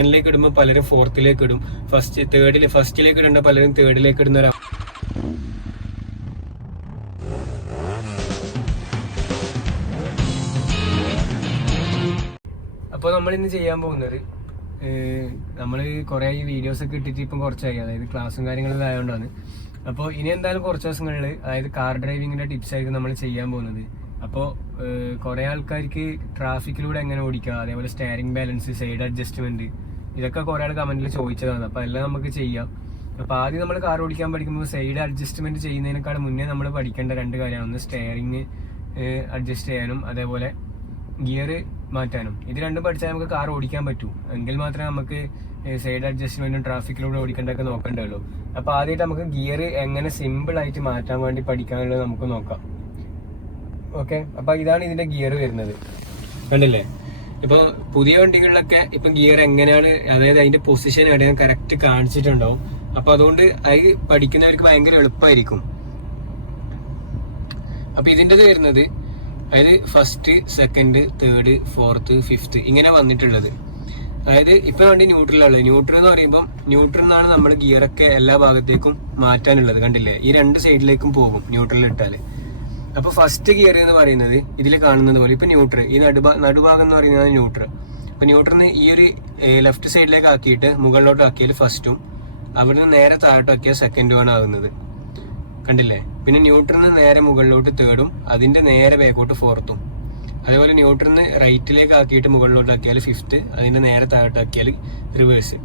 സെക്കൻഡിലേക്ക് ഇടുമ്പോൾ പലരും ഫോർത്തിലേക്ക് ഇടും. ഫസ്റ്റ് തേർഡിൽ ഫസ്റ്റിലേക്ക് ഇടേണ്ട പലരും തേർഡിലേക്ക് ഇടുന്ന ഒരാൾ അപ്പോൾ നമ്മൾ ഇന്ന് ചെയ്യാൻ പോകുന്നത് നമ്മൾ കുറേ ഈ വീഡിയോസ് ഒക്കെ ഇട്ടിട്ട് ഇപ്പം കുറച്ചായി. അതായത് ക്ലാസ്സും കാര്യങ്ങളും ആയതുകൊണ്ടാണ് അപ്പോൾ ഇനി എന്തായാലും കുറച്ച് ദിവസങ്ങളിൽ അതായത് കാർ ഡ്രൈവിങ്ങിന്റെ ടിപ്സ് ആയിരിക്കും നമ്മൾ ചെയ്യാൻ പോകുന്നത്. അപ്പോൾ കുറേ ആൾക്കാർക്ക് ട്രാഫിക്കിലൂടെ എങ്ങനെ ഓടിക്കുക അതേപോലെ സ്റ്റാരിങ് ബാലൻസ് സൈഡ് അഡ്ജസ്റ്റ്മെന്റ് ഇതൊക്കെ കുറേ ആൾ കമന്റിൽ ചോദിച്ചതാണ്. അപ്പോൾ എല്ലാം നമുക്ക് ചെയ്യാം. അപ്പോൾ ആദ്യം നമ്മൾ കാർ ഓടിക്കാൻ പഠിക്കുമ്പോൾ സൈഡ് അഡ്ജസ്റ്റ്മെന്റ് ചെയ്യുന്നതിനേക്കാൾ മുന്നേ നമ്മൾ പഠിക്കേണ്ട രണ്ട് കാര്യമാണ്. ഒന്ന് സ്റ്റെയറിങ് അഡ്ജസ്റ്റ് ചെയ്യാനും അതേപോലെ ഗിയർ മാറ്റാനും. ഇത് രണ്ടും പഠിച്ചാൽ നമുക്ക് കാർ ഓടിക്കാൻ പറ്റൂ. എങ്കിൽ മാത്രമേ നമുക്ക് സൈഡ് അഡ്ജസ്റ്റ്മെന്റും ട്രാഫിക്കിലൂടെ ഓടിക്കേണ്ടതൊക്കെ നോക്കേണ്ടതുള്ളൂ. അപ്പൊ ആദ്യമായിട്ട് നമുക്ക് ഗിയർ എങ്ങനെ സിമ്പിൾ ആയിട്ട് മാറ്റാൻ വേണ്ടി പഠിക്കാനുള്ളത് നമുക്ക് നോക്കാം. ഓക്കെ അപ്പൊ ഇതാണ് ഇതിന്റെ ഗിയർ വരുന്നത്. കണ്ടില്ലേ? ഇപ്പൊ പുതിയ വണ്ടികളിലൊക്കെ ഇപ്പൊ ഗിയർ എങ്ങനെയാണ് അതായത് അതിന്റെ പൊസിഷൻ എവിടെയാണ് കറക്റ്റ് കാണിച്ചിട്ടുണ്ടാവും. അപ്പൊ അതുകൊണ്ട് അത് പഠിക്കുന്നവർക്ക് ഭയങ്കര എളുപ്പമായിരിക്കും അപ്പൊ ഇതിന്റെത് വരുന്നത് അതായത് first second third fourth fifth ഇങ്ങനെ വന്നിട്ടുള്ളത്. അതായത് ഇപ്പൊ വണ്ടി ന്യൂട്രലുള്ളത് ന്യൂട്രൽ എന്ന് പറയുമ്പോൾ ന്യൂട്രൽ നിന്നാണ് നമ്മൾ ഗിയറൊക്കെ എല്ലാ ഭാഗത്തേക്കും മാറ്റാനുള്ളത്. കണ്ടില്ലേ? ഈ രണ്ട് സൈഡിലേക്കും പോകും ന്യൂട്രലിൽ ഇട്ടാൽ. അപ്പൊ ഫസ്റ്റ് ഗിയർ എന്ന് പറയുന്നത് ഇതിൽ കാണുന്നത് പോലെ ഇപ്പൊ ന്യൂട്രൽ ഈ നടുഭാ നടുഭാഗം എന്ന് പറയുന്നത് ന്യൂട്രൽ അപ്പൊ ന്യൂട്രലിന് ഈ ഒരു ലെഫ്റ്റ് സൈഡിലേക്ക് ആക്കിയിട്ട് മുകളിലോട്ട് ആക്കിയാൽ ഫസ്റ്റും അവിടുന്ന് നേരെ താഴോട്ട് ആക്കിയാൽ സെക്കൻഡും ആണ് ആകുന്നത് കണ്ടില്ലേ? പിന്നെ ന്യൂട്രലിന് നേരെ മുകളിലോട്ട് തേർഡും അതിന്റെ നേരെ ബാക്കോട്ട് ഫോർത്തും അതേപോലെ ന്യൂട്രലിന് റൈറ്റിലേക്ക് ആക്കിയിട്ട് മുകളിലോട്ട് ആക്കിയാൽ ഫിഫ്ത്ത് അതിന്റെ നേരെ താഴോട്ട് ആക്കിയാൽ റിവേഴ്സ്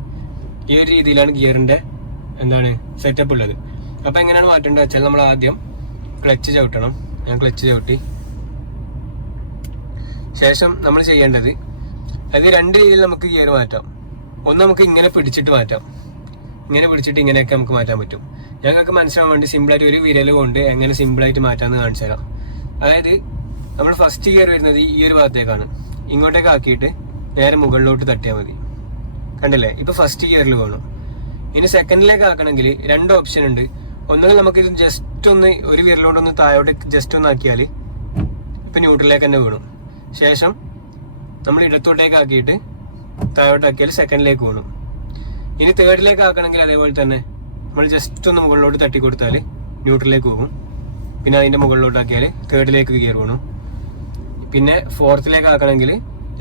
ഈ ഒരു രീതിയിലാണ് ഗിയറിന്റെ എന്താണ് സെറ്റപ്പ് ഉള്ളത്. അപ്പൊ എങ്ങനെയാണ് മാറ്റേണ്ടത് വെച്ചാൽ നമ്മൾ ആദ്യം ക്ലച്ച് ചവിട്ടണം. ഞാൻ ക്ലച്ച് ചവിട്ടി ശേഷം നമ്മൾ ചെയ്യേണ്ടത് അതായത് രണ്ട് രീതിയിൽ നമുക്ക് ഗിയർ മാറ്റാം. ഒന്ന് നമുക്ക് ഇങ്ങനെ പിടിച്ചിട്ട് മാറ്റാം. ഇങ്ങനെ പിടിച്ചിട്ട് ഇങ്ങനെയൊക്കെ നമുക്ക് മാറ്റാൻ പറ്റും. ഞങ്ങൾക്ക് മനസ്സിലാവാൻ വേണ്ടി സിമ്പിളായിട്ട് ഒരു വിരൽ കൊണ്ട് എങ്ങനെ സിമ്പിളായിട്ട് മാറ്റാമെന്ന് കാണിച്ചു തരാം. അതായത് നമ്മൾ ഫസ്റ്റ് ഗിയർ വരുന്നത് ഈ ഒരു ഭാഗത്തേക്കാണ്. ഇങ്ങോട്ടേക്ക് ആക്കിയിട്ട് നേരെ മുകളിലോട്ട് തട്ടിയാൽ മതി. കണ്ടില്ലേ? ഇപ്പൊ ഫസ്റ്റ് ഗിയറിൽ വേണം. ഇനി സെക്കൻഡിലേക്ക് ആക്കണമെങ്കിൽ രണ്ട് ഓപ്ഷൻ ഉണ്ട്. ഒന്നുകിൽ നമുക്ക് ഇത് ജസ്റ്റ് ഒന്ന് ഒരു വിരലോട് ഒന്ന് താഴോട്ട് ജസ്റ്റ് ഒന്ന് ആക്കിയാൽ ഇപ്പം ന്യൂട്രലിലേക്ക് തന്നെ വീണു. ശേഷം നമ്മൾ ഇടത്തോട്ടേക്ക് ആക്കിയിട്ട് താഴോട്ട് ആക്കിയാൽ സെക്കൻഡിലേക്ക് വീണു. ഇനി തേർഡിലേക്ക് ആക്കണമെങ്കിൽ അതേപോലെ തന്നെ നമ്മൾ ജസ്റ്റ് ഒന്ന് മുകളിലോട്ട് തട്ടി കൊടുത്താൽ ന്യൂട്രലിലേക്ക് പോകും. പിന്നെ അതിന്റെ മുകളിലോട്ട് ആക്കിയാൽ തേർഡിലേക്ക് കയറി വീണു. പിന്നെ ഫോർത്തിലേക്ക് ആക്കണമെങ്കിൽ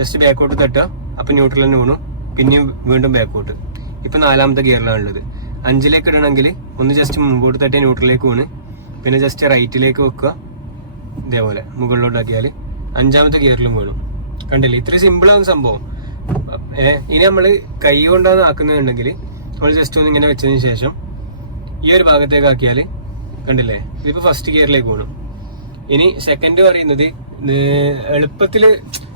ജസ്റ്റ് ബാക്കോട്ട് തട്ടുക. അപ്പം ന്യൂട്രൽ തന്നെ വീണു. പിന്നെയും വീണ്ടും ബാക്കോട്ട് ഇപ്പം നാലാമത്തെ ഗിയറിലാണുള്ളത് അഞ്ചിലേക്ക് ഇടണമെങ്കിൽ ഒന്ന് ജസ്റ്റ് മുമ്പോട്ട് തട്ടിയ ന്യൂട്രലിലേക്ക് വീണ്. പിന്നെ ജസ്റ്റ് റൈറ്റിലേക്ക് വെക്കുക. ഇതേപോലെ മുകളിലോട്ട് ആക്കിയാൽ അഞ്ചാമത്തെ ഗിയറിലും വീണു കണ്ടില്ലേ? ഇത്ര സിമ്പിളാണ് സംഭവം. ഇനി നമ്മൾ കൈ കൊണ്ടാണ് ആക്കുന്നുണ്ടെങ്കിൽ നമ്മൾ ജസ്റ്റ് ഒന്ന് ഇങ്ങനെ വെച്ചതിന് ശേഷം ഈ ഒരു ഭാഗത്തേക്ക് ആക്കിയാൽ കണ്ടില്ലേ? ഇതിപ്പോ ഫസ്റ്റ് ഗിയറിലേക്ക് പോകണം ഇനി സെക്കൻഡ് പറയുന്നത് എളുപ്പത്തിൽ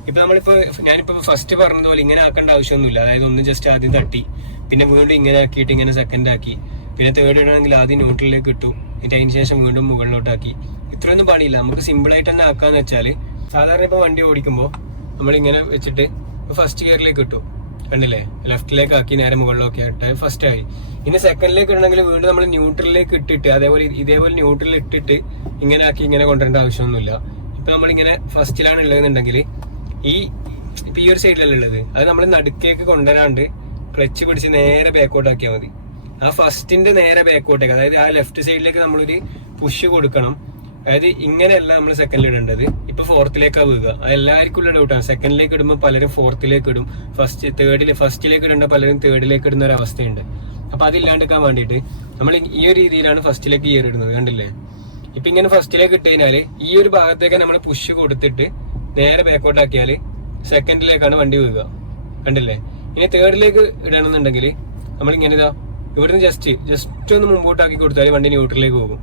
ഇപ്പൊ നമ്മളിപ്പോ ഞാനിപ്പോ ഫസ്റ്റ് പറഞ്ഞതുപോലെ ഇങ്ങനെ ആക്കേണ്ട ആവശ്യമൊന്നുമില്ല. അതായത് ഒന്ന് ജസ്റ്റ് ആദ്യം തട്ടി പിന്നെ വീണ്ടും ഇങ്ങനെ ആക്കിയിട്ട് ഇങ്ങനെ സെക്കൻഡ് ആക്കി പിന്നെ തേർഡ് ഇടണമെങ്കിൽ ആദ്യം ന്യൂട്രലിലേക്ക് ഇട്ടു. എന്നിട്ട് അതിന് ശേഷം വീണ്ടും മുകളിലോട്ടാക്കി. ഇത്രയൊന്നും പണിയില്ല. നമുക്ക് സിമ്പിൾ ആയിട്ട് തന്നെ ആക്കാന്ന് വെച്ചാൽ സാധാരണ ഇപ്പൊ വണ്ടി ഓടിക്കുമ്പോൾ നമ്മളിങ്ങനെ വെച്ചിട്ട് ഫസ്റ്റ് ഗിയറിലേക്ക് ഇട്ടു. കണ്ടില്ലേ? ലെഫ്റ്റിലേക്ക് ആക്കി നേരെ മുകളിലേക്ക് ഇട്ട് ഫസ്റ്റ് ആയി. ഇനി സെക്കൻഡിലേക്ക് ഇടണമെങ്കിൽ വീണ്ടും നമ്മൾ ന്യൂട്രലിലേക്ക് ഇട്ടിട്ട് അതേപോലെ ഇതേപോലെ ന്യൂട്രലിൽ ഇട്ടിട്ട് ഇങ്ങനെ ആക്കി ഇങ്ങനെ കൊണ്ടുവരേണ്ട ആവശ്യമൊന്നുമില്ല. ഇപ്പൊ നമ്മളിങ്ങനെ ഫസ്റ്റിലാണ് ഉള്ളതെന്നുണ്ടെങ്കിൽ ഈ ഇപ്പൊ ഈ ഒരു സൈഡിലല്ല ഉള്ളത് അത് നമ്മൾ നടുക്കേക്ക് കൊണ്ടുവരാണ്ട് ക്ലച്ച് പിടിച്ച് നേരെ ബാക്കോട്ട് ആക്കിയാൽ മതി. ആ ഫസ്റ്റിന്റെ നേരെ ബാക്കോട്ടേക്ക് അതായത് ആ ലെഫ്റ്റ് സൈഡിലേക്ക് നമ്മളൊരു പുഷ് കൊടുക്കണം. അതായത് ഇങ്ങനെയല്ല നമ്മൾ സെക്കൻഡിൽ ഇടേണ്ടത്. ഇപ്പൊ ഫോർത്തിലേക്കാ വീഴുക. എല്ലാവർക്കും ഉള്ള ഡൗട്ടാണ് സെക്കൻഡിലേക്ക് ഇടുമ്പോൾ പലരും ഫോർത്തിലേക്ക് ഇടും. ഫസ്റ്റ് തേർഡിൽ ഫസ്റ്റിലേക്ക് ഇടേണ്ട പലരും തേർഡിലേക്ക് ഇടുന്ന ഒരു അവസ്ഥയുണ്ട്. അപ്പൊ അതില്ലാണ്ടിരിക്കാൻ വേണ്ടിയിട്ട് നമ്മൾ ഈ ഒരു രീതിയിലാണ് ഫസ്റ്റിലേക്ക് ഗിയർ ഇടുന്നത്. കണ്ടില്ലേ? ഇപ്പൊ ഇങ്ങനെ ഫസ്റ്റിലേക്ക് ഇട്ട് കഴിഞ്ഞാൽ ഈ ഒരു ഭാഗത്തേക്ക് നമ്മൾ പുഷ് കൊടുത്തിട്ട് നേരെ ബാക്കോട്ട് ആക്കിയാൽ സെക്കൻഡിലേക്കാണ് വണ്ടി വീഴുക. കണ്ടില്ലേ? ഇനി തേർഡിലേക്ക് ഇടണമെന്നുണ്ടെങ്കിൽ നമ്മൾ ഇങ്ങനെ ഇതാ ഇവിടുന്ന് ജസ്റ്റ് ജസ്റ്റ് ഒന്ന് മുമ്പോട്ടാക്കി കൊടുത്താൽ വണ്ടി ന്യൂട്രലിലേക്ക് പോകും.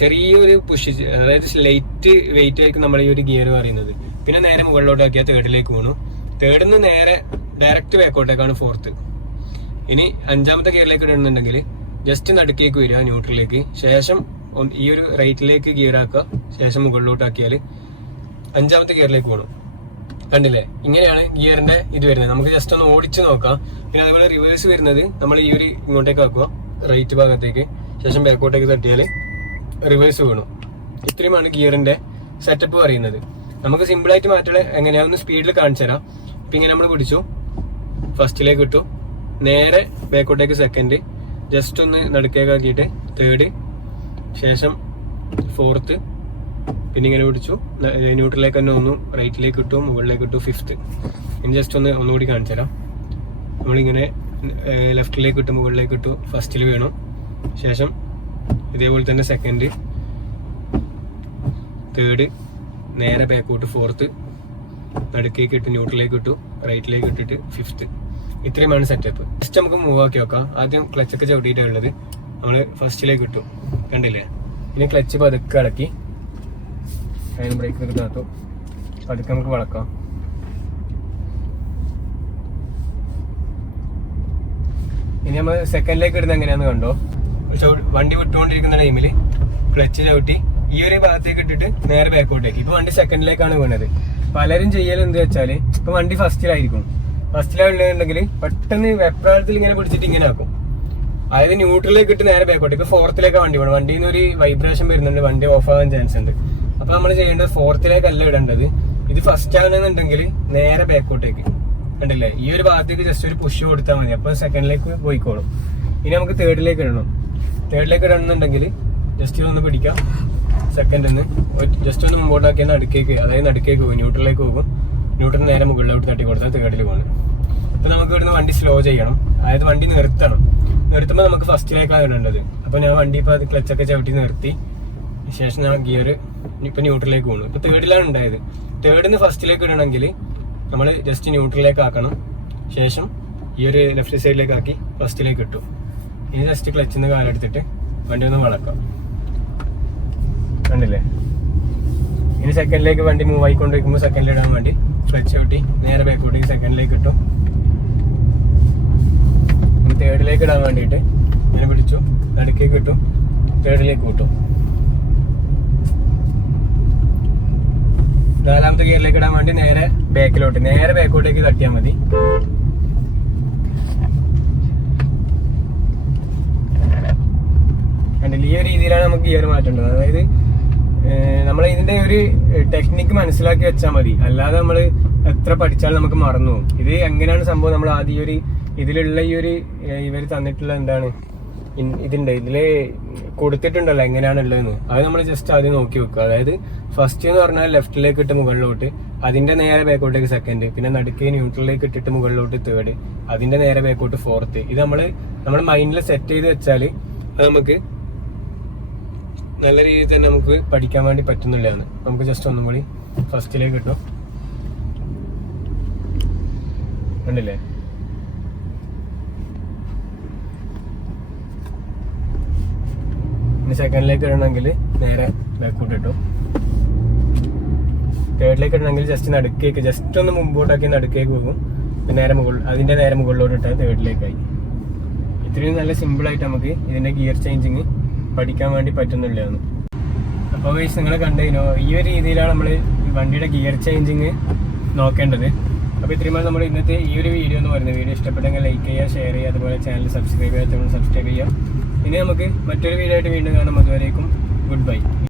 ചെറിയൊരു പുഷ് അതായത് ലൈറ്റ് വെയിറ്റ് ആയിരിക്കും നമ്മൾ ഈ ഒരു ഗിയർ പറയുന്നത്. പിന്നെ നേരെ മുകളിലോട്ട് ആക്കിയാൽ തേർഡിലേക്ക് പോകണം തേർഡിൽ നിന്ന് നേരെ ഡയറക്റ്റ് ബാക്കോട്ടേക്കാണ് ഫോർത്ത് ഇനി അഞ്ചാമത്തെ ഗിയറിലേക്ക് ഇടുന്നുണ്ടെങ്കിൽ ജസ്റ്റ് നടുക്കേക്ക് വരിക ന്യൂട്രലിലേക്ക് ശേഷം ഈ ഒരു റൈറ്റിലേക്ക് ഗിയർ ആക്കുക. ശേഷം മുകളിലോട്ട് ആക്കിയാൽ അഞ്ചാമത്തെ ഗിയറിലേക്ക് പോകണം കണ്ടില്ലേ? ഇങ്ങനെയാണ് ഗിയറിന്റെ ഇത് വരുന്നത്. നമുക്ക് ജസ്റ്റ് ഒന്ന് ഓടിച്ചു നോക്കാം. പിന്നെ അതുപോലെ റിവേഴ്സ് വരുന്നത് നമ്മൾ ഈ ഒരു ഇങ്ങോട്ടേക്ക് ആക്കുക. റൈറ്റ് ഭാഗത്തേക്ക്. ശേഷം ബാക്കോട്ടേക്ക് തട്ടിയാൽ റിവേഴ്സ് വീണു. ഇത്രയുമാണ് ഗിയറിന്റെ സെറ്റപ്പ് പറയുന്നത്. നമുക്ക് സിമ്പിൾ ആയിട്ട് മാറ്റുള്ള എങ്ങനെയാണെന്ന് സ്പീഡിൽ കാണിച്ചു തരാം. ഇപ്പൊ ഇങ്ങനെ നമ്മൾ പിടിച്ചു. ഫസ്റ്റിലേക്ക് ഇട്ടു. നേരെ ബാക്കോട്ടേക്ക് സെക്കൻഡ് ജസ്റ്റ് ഒന്ന് നടുക്കേക്കാക്കിയിട്ട് തേർഡ് ശേഷം ഫോർത്ത് പിന്നെ ഇങ്ങനെ പിടിച്ചു. ന്യൂട്രലിലേക്ക് തന്നെ ഒന്ന് റൈറ്റിലേക്ക് ഇട്ടു മുകളിലേക്ക് ഇട്ടു ഫിഫ്ത്ത്. ഇനി ജസ്റ്റ് ഒന്ന് ഒന്നുകൂടി കാണിച്ചു തരാം. നമ്മളിങ്ങനെ ലെഫ്റ്റിലേക്ക് ഇട്ടു മുകളിലേക്ക് ഇട്ടു ഫസ്റ്റിൽ വീണു. ശേഷം ഇതേപോലെ തന്നെ സെക്കൻഡ് തേർഡ് നേരെ ബാക്കോട്ട് ഫോർത്ത് നടുക്കേക്ക് ഇട്ട് ന്യൂട്രലിലേക്ക് ഇട്ടു റൈറ്റിലേക്ക് ഇട്ടിട്ട് ഫിഫ്ത്ത്. ഇത്രയുമാണ് സെറ്റപ്പ് ജസ്റ്റ് നമുക്ക് മൂവ് ആക്കി നോക്കാം. ആദ്യം ക്ലച്ചൊക്കെ ചവിട്ടിയിട്ടാണ് ഉള്ളത്. നമ്മൾ ഫസ്റ്റിലേക്ക് ഇട്ടു. കണ്ടില്ലേ? ഇനി ക്ലച്ച് പതുക്കെ അടക്കി. ഹാൻഡ് ബ്രേക്ക് നിർത്താത്തു? പതുക്കെ നമുക്ക് വളക്കാം. ഇനി നമ്മൾ സെക്കൻഡിലേക്ക് ഇടുന്ന എങ്ങനെയാന്ന് കണ്ടോ? വണ്ടി വിട്ടുകൊണ്ടിരിക്കുന്ന ടൈമിൽ ക്ലച്ച് ചവിട്ടി ഈ ഒരു ഭാഗത്തേക്ക് ഇട്ടിട്ട് നേരെ ബാക്കോട്ടേക്ക് ഇപ്പൊ വണ്ടി സെക്കൻഡിലേക്കാണ് വീണത്. പലരും ചെയ്യൽ എന്ത് വെച്ചാൽ ഇപ്പൊ വണ്ടി ഫസ്റ്റിലായിരിക്കും ഫസ്റ്റിലാണെന്നുണ്ടെങ്കിൽ പെട്ടെന്ന് വെപ്രാളത്തിൽ ഇങ്ങനെ പിടിച്ചിട്ട് ഇങ്ങനെ ആക്കും. അതായത് ന്യൂട്രലിലേക്ക് ഇട്ട് നേരെ ബാക്കോട്ടേക്ക് ഫോർത്തിലേക്ക് വണ്ടി പോകണം വണ്ടിയിൽ നിന്ന് ഒരു വൈബ്രേഷൻ വരുന്നുണ്ട്. വണ്ടി ഓഫ് ആകാൻ ചാൻസ് ഉണ്ട്. അപ്പൊ നമ്മൾ ചെയ്യേണ്ടത് ഫോർത്തിലേക്കല്ല ഇടേണ്ടത്. ഇത് ഫസ്റ്റ് ആണെന്നുണ്ടെങ്കിൽ നേരെ ബാക്കോട്ടേക്ക് കണ്ടില്ലേ? ഈ ഒരു ഭാഗത്തേക്ക് ജസ്റ്റ് ഒരു പുഷ് കൊടുത്താൽ മതി. അപ്പൊ സെക്കൻഡിലേക്ക് പോയിക്കോളും. ഇനി നമുക്ക് തേർഡിലേക്ക് ഇടണം. തേർഡിലേക്ക് ഇടണമെന്നുണ്ടെങ്കിൽ ജസ്റ്റ് ഇതൊന്ന് പിടിക്കാം. സെക്കൻഡിന്ന് ജസ്റ്റ് ഒന്ന് മുമ്പോട്ടാക്കിയാൽ നടുക്കേക്ക് അതായത് നടുക്കേക്ക് പോകും ന്യൂട്രലിലേക്ക് പോകും. ന്യൂട്രൽ നേരെ മുകളിലോട്ട് തട്ടി കൊടുത്താൽ തേർഡിൽ പോകണം ഇപ്പൊ നമുക്ക് ഇവിടുന്ന് വണ്ടി സ്ലോ ചെയ്യണം. അതായത് വണ്ടി നിർത്തണം. നിർത്തുമ്പോൾ നമുക്ക് ഫസ്റ്റിലേക്കാണ് ഇടേണ്ടത്. അപ്പൊ ഞാൻ വണ്ടി ഇപ്പൊ അത് ക്ലച്ചൊക്കെ ചവിട്ടി നിർത്തി. ശേഷം ഞാൻ ഗിയർ ഇപ്പൊ ന്യൂട്രലിലേക്ക് പോകുന്നു ഇപ്പൊ തേർഡിലാണ് ഉണ്ടായത്. തേർഡിന്ന് ഫസ്റ്റിലേക്ക് ഇടണമെങ്കിൽ നമ്മൾ ജസ്റ്റ് ന്യൂട്രലിലേക്ക് ആക്കണം. ശേഷം ഈ ഒരു ലെഫ്റ്റ് സൈഡിലേക്ക് ആക്കി ഫസ്റ്റിലേക്ക് ഇട്ടു. ഇനി ജസ്റ്റ് ക്ലച്ചിൽ നിന്ന് കാലെടുത്തിട്ട് വണ്ടി ഒന്ന് വളക്കാം. കണ്ടില്ലേ? ഇനി സെക്കൻഡിലേക്ക് വണ്ടി മൂവ് ആയിക്കൊണ്ടിരിക്കുമ്പോൾ സെക്കൻഡിൽ ഇടാൻ വേണ്ടി ക്ലച്ച് കൂട്ടി നേരെ ബാക്കോട്ട് സെക്കൻഡിലേക്ക് ഇട്ടു. തേർഡിലേക്ക് ഇടാൻ വേണ്ടിയിട്ട് ഇങ്ങനെ പിടിച്ചു. നടുക്കേക്ക് ഇട്ടു. തേർഡിലേക്ക് വിട്ടു. നാലാമത്തെ ഗിയറിലേക്ക് ഇടാൻ വേണ്ടി നേരെ ബാക്കിലോട്ട് നേരെ ബാക്കോട്ടേക്ക് തട്ടിയാൽ മതി. ഈ ഒരു രീതിയിലാണ് നമുക്ക് ഗിയർ മാറ്റേണ്ടത്. അതായത് നമ്മൾ ഇതിന്റെ ഒരു ടെക്നിക്ക് മനസ്സിലാക്കി വെച്ചാൽ മതി. അല്ലാതെ നമ്മൾ എത്ര പഠിച്ചാലും നമുക്ക് മറന്നു ഇത് എങ്ങനെയാണ് സംഭവം? നമ്മൾ ആദ്യം ഈ ഒരു ഇതിലുള്ള ഈ ഒരു ഇവർ തന്നിട്ടുള്ള എന്താണ്? ഇതിന്റെ ഇതിൽ കൊടുത്തിട്ടുണ്ടല്ലോ എങ്ങനെയാണ് അത് നമ്മൾ ജസ്റ്റ് ആദ്യം നോക്കി വെക്കുക. അതായത് ഫസ്റ്റ് എന്ന് പറഞ്ഞാൽ ലെഫ്റ്റിലേക്ക് ഇട്ട് മുകളിലോട്ട് അതിന്റെ നേരെ ബാക്കോട്ടേക്ക് സെക്കൻഡ് പിന്നെ നടുക്ക് ന്യൂട്രലിലേക്ക് ഇട്ടിട്ട് മുകളിലോട്ട് തേർഡ് അതിന്റെ നേരെ ബാക്കോട്ട് ഫോർത്ത് ഇത് നമ്മൾ നമ്മുടെ മൈൻഡിൽ സെറ്റ് ചെയ്ത് വെച്ചാൽ അത് നമുക്ക് നല്ല രീതിയിൽ തന്നെ നമുക്ക് പഠിക്കാൻ വേണ്ടി പറ്റുന്നില്ലാന്ന് നമുക്ക് ജസ്റ്റ് ഒന്നും കൂടി ഫസ്റ്റിലേക്ക് കിട്ടും കണ്ടില്ലേ? ഇനി സെക്കൻഡിലേക്ക് ഇടണമെങ്കിൽ നേരെ ബാക്കോട്ട് ഇട്ടു. തേർഡിലേക്ക് ഇടണമെങ്കിൽ ജസ്റ്റ് നടുക്കേക്ക് ജസ്റ്റ് ഒന്ന് മുമ്പോട്ടാക്കി നടുക്കേക്ക് പോകും. നേരെ മുകളിൽ അതിന്റെ നേരെ മുകളിലോട്ട് ഇട്ടാൽ തേർഡിലേക്കായി ഇത്രയും നല്ല സിമ്പിൾ ആയിട്ട് നമുക്ക് ഇതിന്റെ ഗിയർ ചേഞ്ചിങ് പഠിക്കാൻ വേണ്ടി പറ്റുന്നുള്ളതാണ് അപ്പോൾ വൈസ് നിങ്ങൾ കണ്ടതിനോ ഈ ഒരു രീതിയിലാണ് നമ്മൾ വണ്ടിയുടെ ഗിയർ ചേഞ്ചിങ് നോക്കേണ്ടത്. അപ്പോൾ ഇത്രയുമാണ് നമ്മൾ ഇന്നത്തെ ഈ ഒരു വീഡിയോ എന്ന് പറയുന്നത് വീഡിയോ ഇഷ്ടപ്പെട്ടെങ്കിൽ ലൈക്ക് ചെയ്യുക ഷെയർ ചെയ്യുക അതുപോലെ ചാനൽ സബ്സ്ക്രൈബ് ചെയ്യാത്തവങ്ങൾ സബ്സ്ക്രൈബ് ചെയ്യുക. ഇനി നമുക്ക് മറ്റൊരു വീഡിയോ ആയിട്ട് വീണ്ടും കാണാം. അതുവരേക്കും ഗുഡ് ബൈ